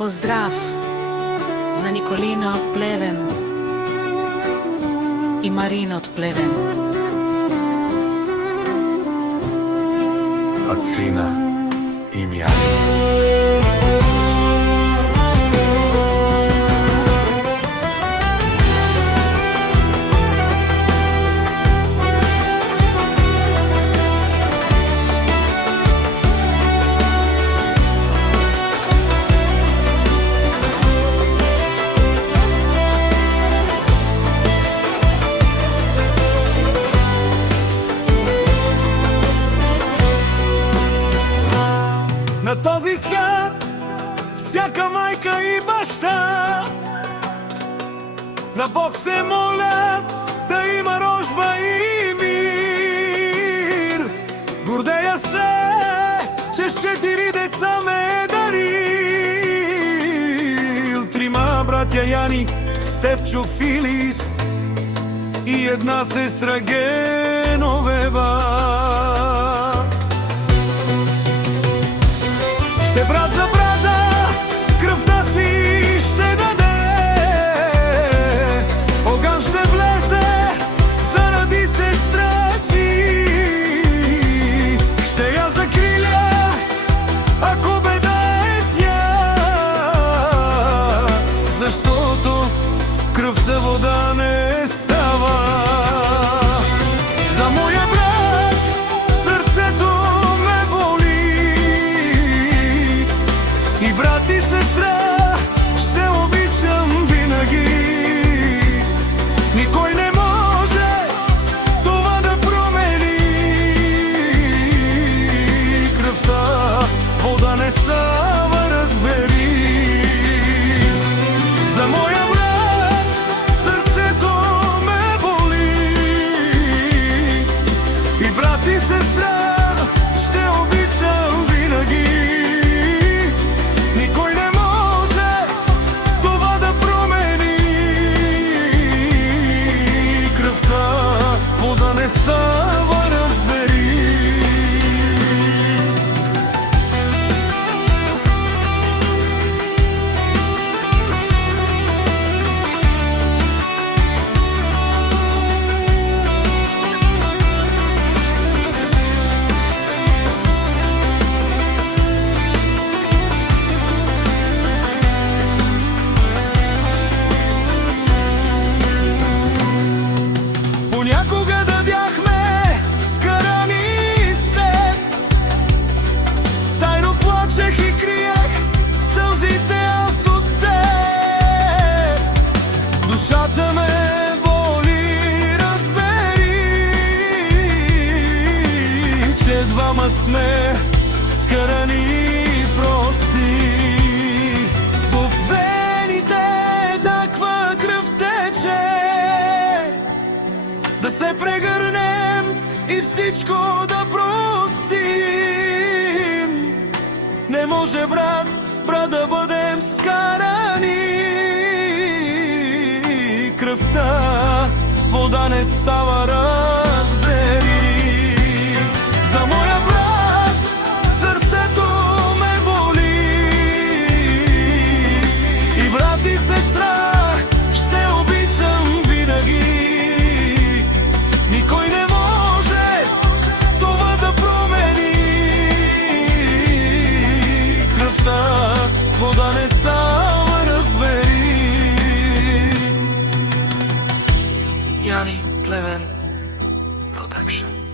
Поздрав за Николина от Плевен и Марина от Плевен. От сина и Мяни. На този свят всяка майка и баща на Бог се молят да има рожба и мир. Гордея се, че с 4 деца ме е дарил. 3 братя Яни, Стефчо, Филис и една сестра Геновева. Ще брат за брата кръвта си ще даде, огън ще влезе заради сестра си. Ще я закриля, ако беда е тя, защото кръвта вода не става. За моя брат сърцето ме боли, и брат и сестра ще обичам винаги. Никой не може това да промени. Кръвта вода не става, разбери. За моя брат сърцето ме боли, и брат и сестра ще обичам винаги. Никой не може това да промени. Кръвта вода не става, разбери. Понякога да бяхме скарани с теб, тайно плачех и криех сълзите аз от теб. Душата ме боли, разбери, че двама сме скарани, прости. В вените еднаква кръв тече, да се прегърнем и всичко да простим. Не може брат да бъдем скарани. Кръвта вода не става, разбери. За моя брат сърцето ме боли, и брат и сестра ще обичам винаги. Никой не може това да промени. Кръвта вода не става, разбери. Яни Плевен Production.